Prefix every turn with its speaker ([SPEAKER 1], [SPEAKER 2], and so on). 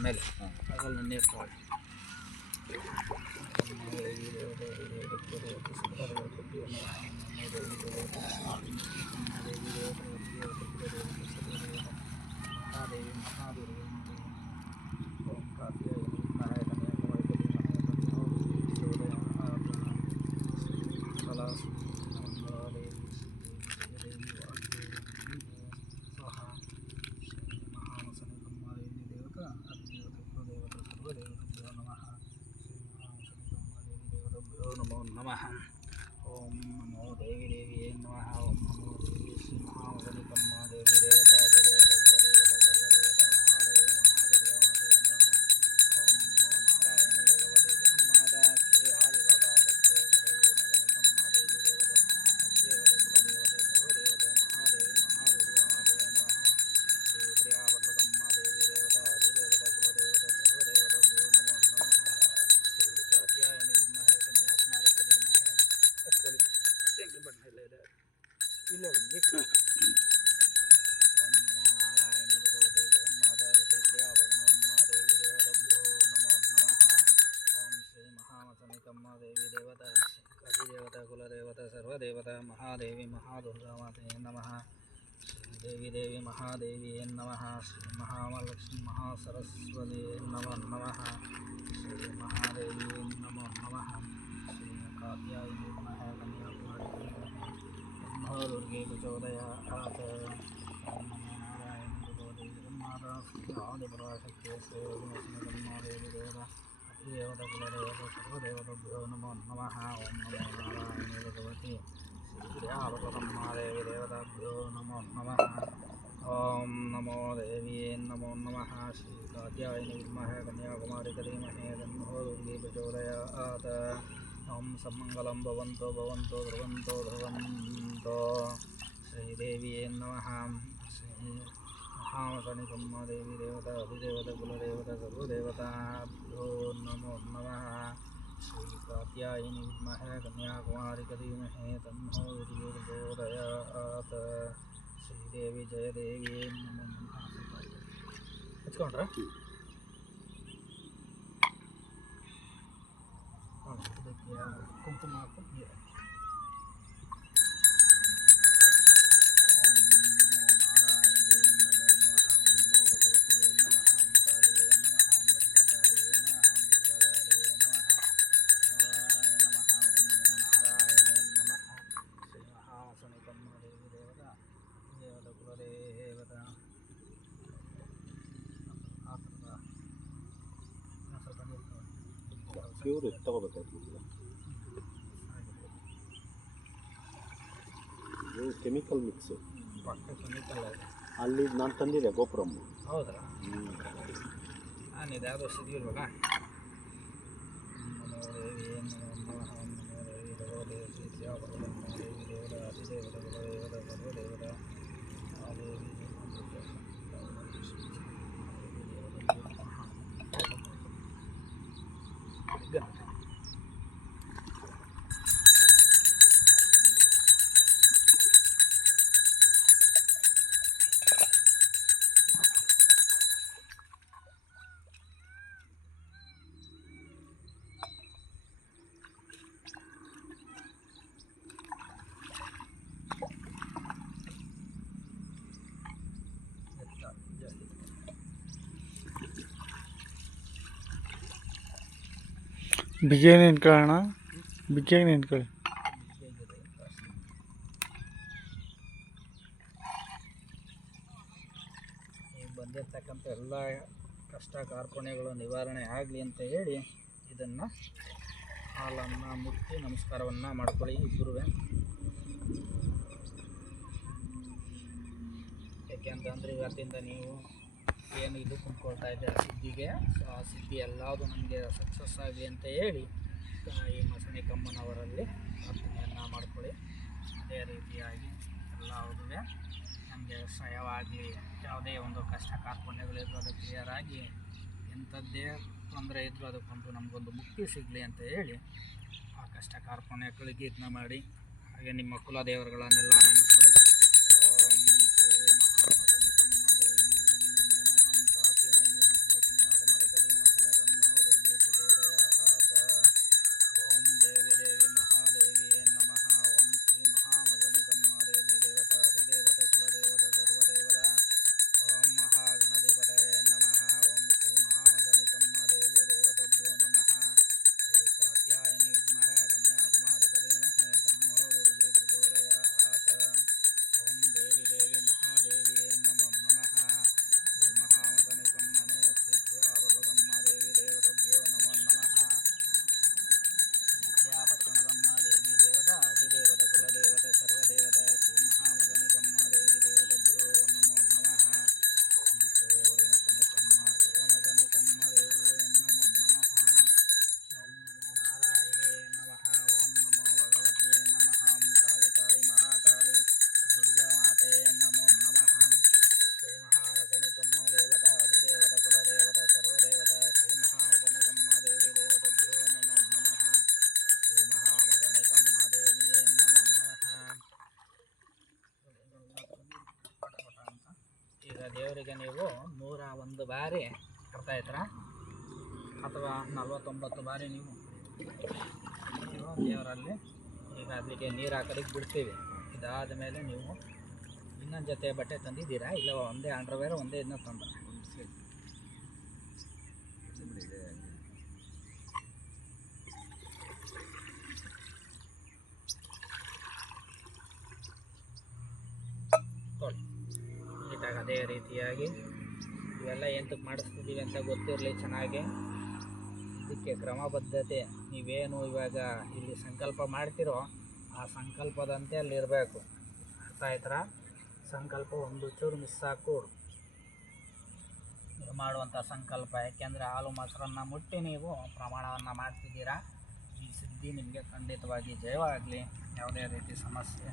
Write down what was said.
[SPEAKER 1] ಮೇಲೆ ಅದರಲ್ಲಿ ನೀರು ತಗೊಳ್ಳಿ ನಮೋ 嘛。తినలేదు మీకు सर्वदेवता महादेवी महादुर्गामाते नमः देवी देवी महादेवी नमः श्री महालक्ष्मी महासरस्वती नमो नम श्री महादेवी नमो नम। सर्वदेवतभ्यो नमो नमः ॐ नमो नारायणे भगवते श्रीयावतम्मादेवी देवताभ्यो नमो नमः ॐ नमो देव्यै नमो नमः। श्रीकात्याय विद्महे कन्याकुमारी करीमहे तन्महो दुर्गे प्रचोदयात् ॐ सम्मङ्गलं भवन्तो भवन्तो। ध्रुवन्तो ध्रुवन्तो శ్రీదేవియే నమ శ్రీ మహామశని బ్రహ్మదేవి దేవత అధిదేవత కులదేవత సర్వదేవతాభ్యో నమో నమ శ్రీ కాత్యాయని విద్మహే కన్యాకుమారిక ధీమహే తన్నో విద్యుర్బోధయాత్ శ్రీదేవి జయదేవియే నమ తెచ్చుకోండి కుంకుమాకు
[SPEAKER 2] ಪ್ಯೂರ್ ತಗೋಬೇಕಾಯ್ತು ಇದು ಕೆಮಿಕಲ್ ಮಿಕ್ಸು ಅಲ್ಲಿ ನಾನು ತಂದಿದ್ದೆ ಗೋಪುರಮ್ಮ
[SPEAKER 1] ಹೌದಾ ನಾನು ಇದು ಯಾವುದೋ ಸ್ಥಿತಿ ಇಲ್ವಾ ನಮೋ
[SPEAKER 3] ಬಿಗಿಯಾಗಿ ನಿಂತ್ಕೊಳ್ಳೋಣ ಬಿಗಿಯಾಗಿ ನಿಂತ್ಕೊಳ್ಳಿ.
[SPEAKER 1] ಬಂದಿರತಕ್ಕಂಥ ಎಲ್ಲ ಕಷ್ಟ ಕಾರ್ಪಣ್ಯಗಳು ನಿವಾರಣೆ ಆಗಲಿ ಅಂತ ಹೇಳಿ ಇದನ್ನು ಹಾಲನ್ನು ಮುಟ್ಟಿ ನಮಸ್ಕಾರವನ್ನು ಮಾಡ್ಕೊಳ್ಳಿ ಇಬ್ಬರೂ ಯಾಕೆಂತಂದರೆ ಇವತ್ತಿಂದ ನೀವು ಏನು ಇದು ಕುಂತ್ಕೊಳ್ತಾ ಆ ಸಿದ್ಧಿಗೆ ಸೊ ಆ ಸಿದ್ಧಿ ಎಲ್ಲದೂ ನಮಗೆ ಸಕ್ಸಸ್ ಆಗಲಿ ಅಂತ ಹೇಳಿ ಈ ಮಸಣಿ ಕಮ್ಮನವರಲ್ಲಿ ಪ್ರಾರ್ಥನೆಯನ್ನು ಮಾಡ್ಕೊಳ್ಳಿ. ಅದೇ ರೀತಿಯಾಗಿ ಎಲ್ಲದೂ ನಮಗೆ ಸಹಾಯವಾಗಿ ಯಾವುದೇ ಒಂದು ಕಷ್ಟ ಕಾರ್ಪಣ್ಯಗಳಿದ್ರು ಅದು ಕ್ಲಿಯರ್ ಆಗಿ ಎಂಥದ್ದೇ ತೊಂದರೆ ಇದ್ದರೂ ಅದಕ್ಕೊಂದು ನಮಗೊಂದು ಮುಕ್ತಿ ಸಿಗಲಿ ಅಂತ ಹೇಳಿ ಆ ಕಷ್ಟ ಕಾರ್ಪಣ್ಯಗಳಿಗೆ ಇದನ್ನ ಮಾಡಿ, ಹಾಗೆ ನಿಮ್ಮ ಕುಲದೇವರುಗಳನ್ನೆಲ್ಲ ನೆನೆಸ್ಕೊಳ್ಳಿ. ಬಾರಿ ಅರ್ಥ ಆಯ್ತಾ ಅಥವಾ ನಲ್ವತ್ತೊಂಬತ್ತು ಬಾರಿ ನೀವು? ನೀವು ದೇವರಲ್ಲಿ ಈಗ ಅದಕ್ಕೆ ನೀರು ಹಾಕೋದಕ್ಕೆ ಬಿಡ್ತೀವಿ. ಇದಾದ ಮೇಲೆ ನೀವು ಇನ್ನೊಂದು ಜೊತೆ ಬಟ್ಟೆ ತಂದಿದ್ದೀರಾ? ಇಲ್ಲ ಒಂದೇ ಅಂಡರ್ವೇರ್ ಒಂದೇ ಇದನ್ನ ತಂದ ರೀತಿಯಾಗಿ ಇವೆಲ್ಲ ಎಂತಕ್ಕೆ ಮಾಡಿಸ್ತಿದ್ದೀವಿ ಅಂತ ಗೊತ್ತಿರಲಿ ಚೆನ್ನಾಗಿ. ಇದಕ್ಕೆ ಕ್ರಮಬದ್ಧತೆ, ನೀವೇನು ಇವಾಗ ಇಲ್ಲಿ ಸಂಕಲ್ಪ ಮಾಡ್ತಿರೋ ಆ ಸಂಕಲ್ಪದಂತೆ ಅಲ್ಲಿರಬೇಕು ಅರ್ಥ ಆಯ್ತರ? ಸಂಕಲ್ಪ ಒಂದು ಚೂರು ಮಿಸ್ ಹಾಕೂಡು ಇದು ಮಾಡುವಂಥ ಸಂಕಲ್ಪ, ಯಾಕೆಂದರೆ ಹಾಲು ಮೊಸರನ್ನು ಮುಟ್ಟಿ ನೀವು ಪ್ರಮಾಣವನ್ನು ಮಾಡ್ತಿದ್ದೀರಾ. ಈ ಸಿದ್ಧಿ ನಿಮಗೆ ಖಂಡಿತವಾಗಿ ಜಯವಾಗಲಿ. ಯಾವುದೇ ರೀತಿ ಸಮಸ್ಯೆ